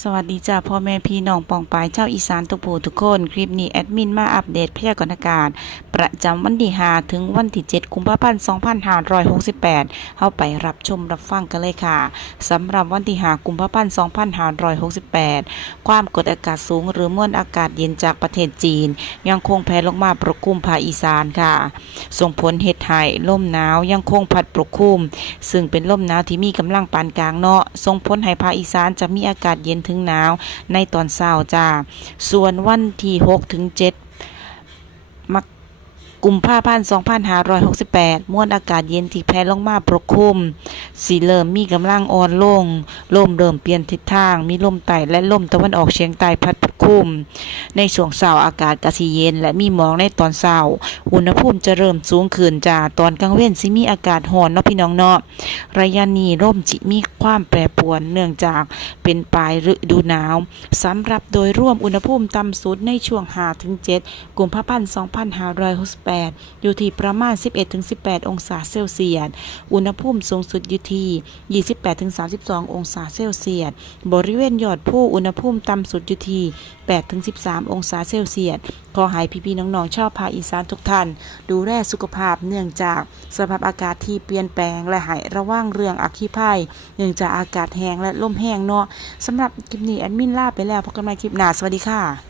สวัสดีจ้าพ่อแม่พี่น้องปองปายเจ้าอีสานทุกผู้ทุกคน คลิปนี้แอดมินมาอัปเดตพยากรณ์อากาศ ประจำวันที่5ถึงวันที่ 7 กุมภาพันธ์2568 เข้าไปรับชมรับฟังกันเลยค่ะสำหรับวันที่5กุมภาพันธ์2568 ความกดอากาศสูงหรือมวลอากาศเย็นจากประเทศจีน ยังคงแผ่ลงมาปกคลุมภาคอีสานค่ะ ส่งผลเฮ็ดให้ลมหนาวยังคงพัดปกคลุม ซึ่งเป็นลมหนาวที่มีกำลังปานกลางเนาะส่งผลให้ภาคอีสานจะมีอากาศเย็นถึงหนาวในตอนเช้าจ้า ส่วนวันที่ 6 ถึง 7 มัก กุมภาพันธ์2568 มวลอากาศเย็นที่แผ่ลงมาปกคลุม สีเริ่มมีกำลังอ่อนลง ลมเริ่มเปลี่ยนทิศทาง มีลมใต้และลมตะวันออกเฉียงใต้พัด ปกคลุมในช่วงเช้าอากาศกะสิเย็น และมีหมอกในตอนเช้า อุณหภูมิจะเริ่มสูงขึ้นจ้าตอนกลางเว้นสิมีอากาศร้อนเนาะพี่น้องเนาะระยะนี้ร่มจิมีความแปรปรวนเนื่องจากเป็นปลายฤดูหนาวสำหรับโดยร่วมอุณหภูมิต่ำสุดในช่วง5ถึง7กุมภาพันธ์2568 อยู่ที่ประมาณ 11ถึง18 องศาเซลเซียส อุณหภูมิสูงสุดอยู่ที่ 28ถึง32 องศาเซลเซียส บริเวณยอดผู้อุณหภูมิต่ำสุดอยู่ที่ 8ถึง13 องศาเซลเซียส ขอให้พี่ๆน้องๆชอบภาคอีสานทุกท่าน ดูแลสุขภาพเนื่องจากสภาพอากาศที่เปลี่ยนแปลงและหายระวางเรื่องอักขีภัยเนื่องจากอากาศแห้งและลมแห้งเนาะสำหรับคลิปนี้แอดมินลาไปแล้วพบกันใหม่คลิปหน้าสวัสดีค่ะ